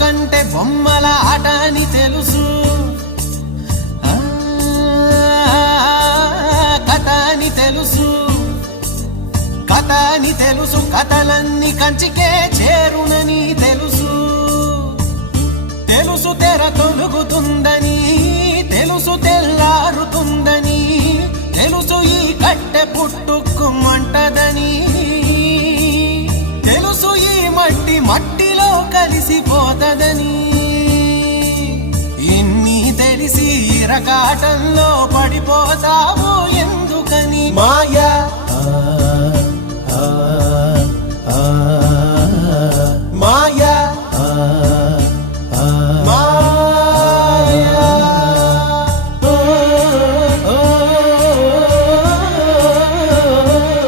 బతుకంటే బొమ్మల ఆట అని తెలుసు, కథ అని తెలుసు, కథ అని తెలుసు, కథలన్నీ కంచికే చేరునని తెలుసు. తెలుసు తెర తొలుగుతుందని, తెలుసు తెల్లారుతుందని, తెలుసు ఈ కట్టె పుట్టుకుమంటదని, తెలుసు ఈ మట్టి మట్టిలో కలిసిపోతదని. ఇన్ని తెలిసి ఇరకాటంలో పడిపోతావు ఎందుకని? మాయా